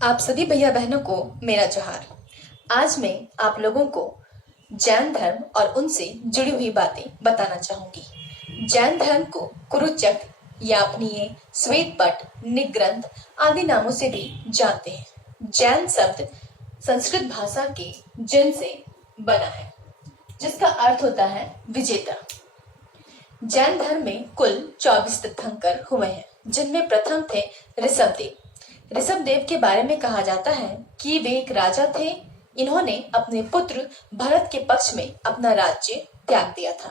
आप सभी भैया बहनों को मेरा जोहार। आज मैं आप लोगों को जैन धर्म और उनसे जुड़ी हुई बातें बताना चाहूंगी। जैन धर्म को कुरुचक, यापनीय, श्वेतपट, निग्रंथ आदि नामों से भी जानते हैं। जैन शब्द संस्कृत भाषा के जन से बना है, जिसका अर्थ होता है विजेता। जैन धर्म में कुल 24 तीर्थंकर हुए हैं, जिनमें प्रथम थे ऋषभदेव। ऋषभदेव के बारे में कहा जाता है कि वे एक राजा थे। इन्होंने अपने पुत्र भरत के पक्ष में अपना राज्य त्याग दिया था।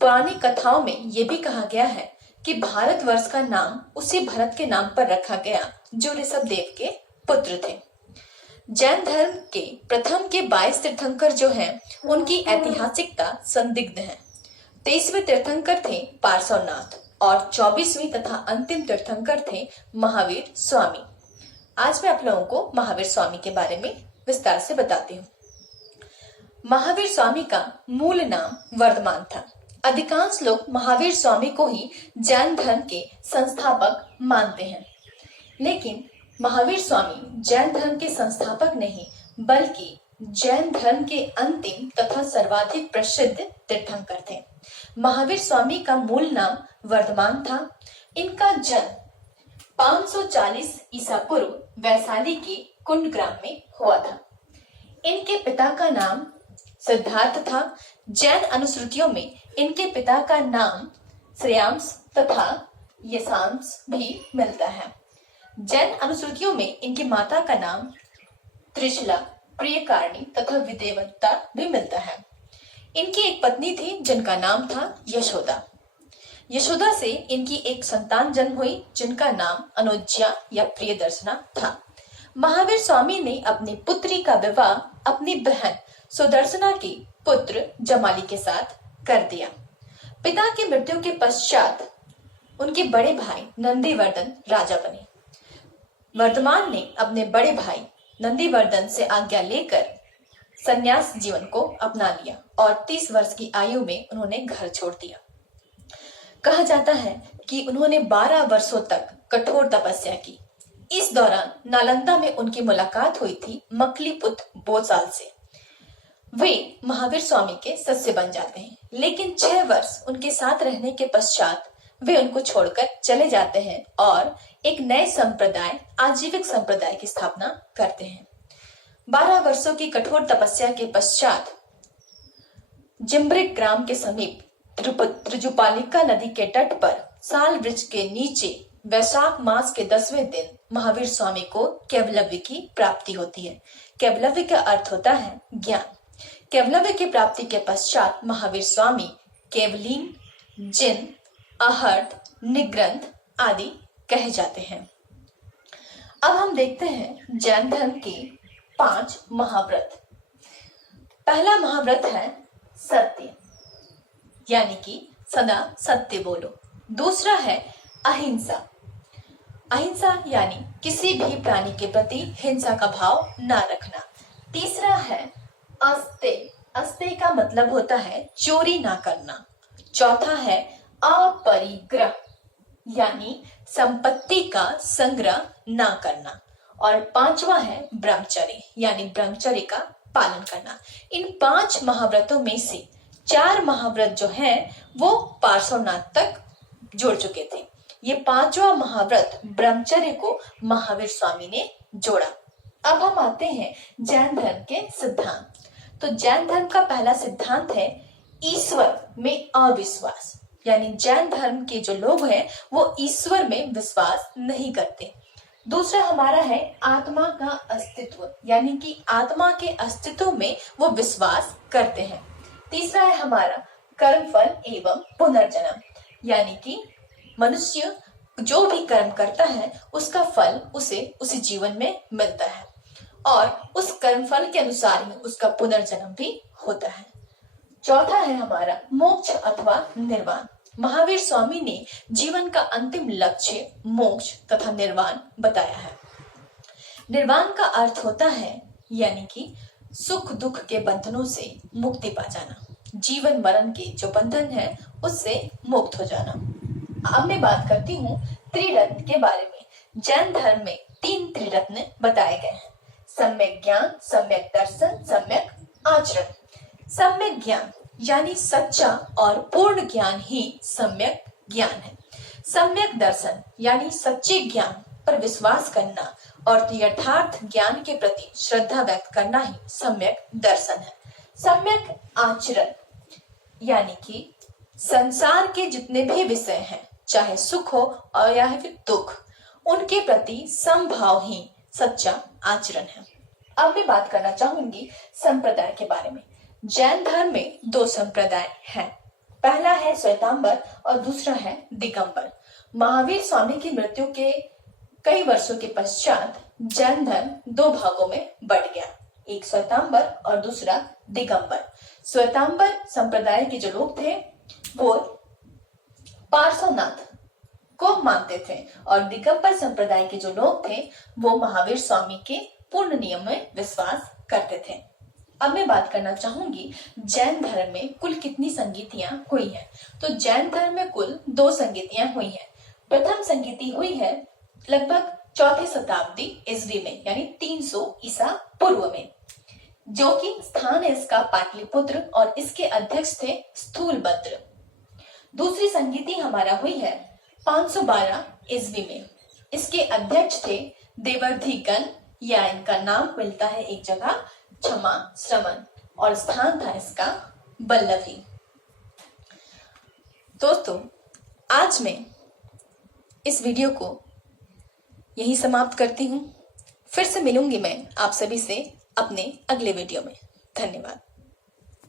पुरानी कथाओं में ये भी कहा गया है कि भारतवर्ष का नाम उसी भरत के नाम पर रखा गया, जो ऋषभदेव के पुत्र थे। जैन धर्म के प्रथम के 22 तीर्थंकर जो हैं, उनकी ऐतिहासिकता संदिग्ध है। 23वें तीर्थंकर थे पार्श्वनाथ और 24वीं तथा अंतिम तीर्थंकर थे महावीर स्वामी। आज मैं आप लोगों को महावीर स्वामी के बारे में विस्तार से बताती हूँ। महावीर स्वामी का मूल नाम वर्धमान था। अधिकांश लोग महावीर स्वामी को ही जैन धर्म के संस्थापक मानते हैं, लेकिन महावीर स्वामी जैन धर्म के संस्थापक नहीं, बल्कि जैन धर्म के अंतिम तथा सर्वाधिक प्रसिद्ध तीर्थंकर थे। महावीर स्वामी का मूल नाम वर्धमान था। इनका जन्म 540 ईसा पूर्व वैशाली के कुंड ग्राम में हुआ था। इनके पिता का नाम सिद्धार्थ था। जैन अनुश्रुतियों में इनके पिता का नाम श्रेयांस तथा यशांस भी मिलता है। जैन अनुश्रुतियों में इनकी माता का नाम त्रिशला, प्रियकारिणी तथा विदेवता भी मिलता है। इनकी एक पत्नी थी जिनका नाम था यशोदा। यशोदा से इनकी एक संतान जन्म हुई, जिनका नाम अनुज्या या प्रियदर्शना था। महावीर स्वामी ने अपनी पुत्री का विवाह अपनी बहन सुदर्शना के पुत्र जमाली के साथ कर दिया। पिता की मृत्यु के पश्चात उनके बड़े भाई नंदीवर्धन राजा बने। वर्धमान ने अपने बड़े भाई नंदीवर्धन से आज्ञा लेकर संन्यास जीवन को अपना लिया और 30 वर्ष की आयु में उन्होंने घर छोड़ दिया। कहा जाता है कि उन्होंने 12 वर्षों तक कठोर तपस्या की। इस दौरान नालंदा में उनकी मुलाकात हुई थी मकलीपुत्र बोसाल से। वे महावीर स्वामी के शिष्य बन जाते हैं, लेकिन 6 वर्ष उनके साथ रहने के पश्चात वे उनको छोड़कर चले जाते हैं और एक नए संप्रदाय, आजीविक संप्रदाय की स्थापना करते हैं। 12 वर्षों की कठोर तपस्या के पश्चात जिम्ब्रिक ग्राम के समीप त्रिजुपालिका नदी के तट पर साल वृक्ष के नीचे वैशाख मास के 10वें दिन महावीर स्वामी को कैवल्य की प्राप्ति होती है। कैवल्य का अर्थ होता है ज्ञान। कैवल्य की प्राप्ति के पश्चात महावीर स्वामी केवलीन, जिन, आहर्त, निग्रंथ आदि कहे जाते हैं। अब हम देखते हैं जैन धर्म के 5 महाव्रत। पहला महाव्रत है सत्य, यानी कि सदा सत्य बोलो। दूसरा है अहिंसा। अहिंसा यानी किसी भी प्राणी के प्रति हिंसा का भाव ना रखना। तीसरा है अस्तेय। अस्तेय का मतलब होता है चोरी ना करना। चौथा है अपरिग्रह, यानी संपत्ति का संग्रह ना करना। और 5वां है ब्रह्मचर्य, यानी ब्रह्मचर्य का पालन करना। इन 5 महाव्रतों में से 4 महाव्रत जो हैं वो पार्श्वनाथ तक जुड़ चुके थे। ये 5वां महाव्रत ब्रह्मचर्य को महावीर स्वामी ने जोड़ा। अब हम आते हैं जैन धर्म के सिद्धांत। तो जैन धर्म का पहला सिद्धांत है ईश्वर में अविश्वास, यानी जैन धर्म के जो लोग हैं वो ईश्वर में विश्वास नहीं करते। दूसरा हमारा है आत्मा का अस्तित्व, यानी कि आत्मा के अस्तित्व में वो विश्वास करते हैं। तीसरा है हमारा कर्मफल एवं पुनर्जन्म, यानी कि मनुष्य जो भी कर्म करता है उसका फल उसे उसी जीवन में मिलता है और उस कर्मफल के अनुसार ही उसका पुनर्जन्म भी होता है। चौथा है हमारा मोक्ष अथवा निर्वाण। महावीर स्वामी ने जीवन का अंतिम लक्ष्य मोक्ष तथा निर्वाण बताया है। निर्वाण का अर्थ होता है यानी कि सुख दुख के बंधनों से मुक्ति पा जाना, जीवन मरण के जो बंधन है उससे मुक्त हो जाना। अब मैं बात करती हूँ त्रिरत्न के बारे में। जैन धर्म में तीन त्रिरत्न बताए गए हैं। सम्यक ज्ञान, सम्यक दर्शन, सम्यक आचरण। सम्यक ज्ञान यानी सच्चा और पूर्ण ज्ञान ही सम्यक ज्ञान है। सम्यक दर्शन यानी सच्चे ज्ञान पर विश्वास करना और यथार्थ ज्ञान के प्रति श्रद्धा व्यक्त करना ही सम्यक दर्शन है। सम्यक आचरण यानी कि संसार के जितने भी विषय हैं, चाहे सुख हो और या फिर दुख, उनके प्रति समभाव ही सच्चा आचरण है। अब मैं बात करना चाहूंगी संप्रदाय के बारे में। जैन धर्म में दो संप्रदाय हैं। पहला है श्वेतांबर और दूसरा है दिगंबर। महावीर स्वामी की मृत्यु के कई वर्षों के पश्चात जैन धर्म दो भागों में बंट गया, एक श्वेतांबर और दूसरा दिगंबर। श्वेतांबर संप्रदाय के जो लोग थे वो पार्श्वनाथ को मानते थे और दिगंबर संप्रदाय के जो लोग थे वो महावीर स्वामी के पूर्ण नियम में विश्वास करते थे। अब मैं बात करना चाहूंगी जैन धर्म में कुल कितनी संगीतियां हुई हैं। तो जैन धर्म में कुल 2 संगीतियां हुई हैं। प्रथम संगीति हुई है लगभग 4वीं शताब्दी ईस्वी में, यानी 300 ईसा पूर्व में, जो कि स्थान है इसका पाटलिपुत्र और इसके अध्यक्ष थे स्थूलभद्र। दूसरी संगीति हमारा हुई है 512 ईस्वी में। इसके अध्यक्ष थे देवर्धिगण, या इनका नाम मिलता है एक जगह क्षमा श्रवण, और स्थान था इसका बल्लभी। दोस्तों, आज मैं इस वीडियो को यही समाप्त करती हूँ। फिर से मिलूंगी मैं आप सभी से अपने अगले वीडियो में। धन्यवाद।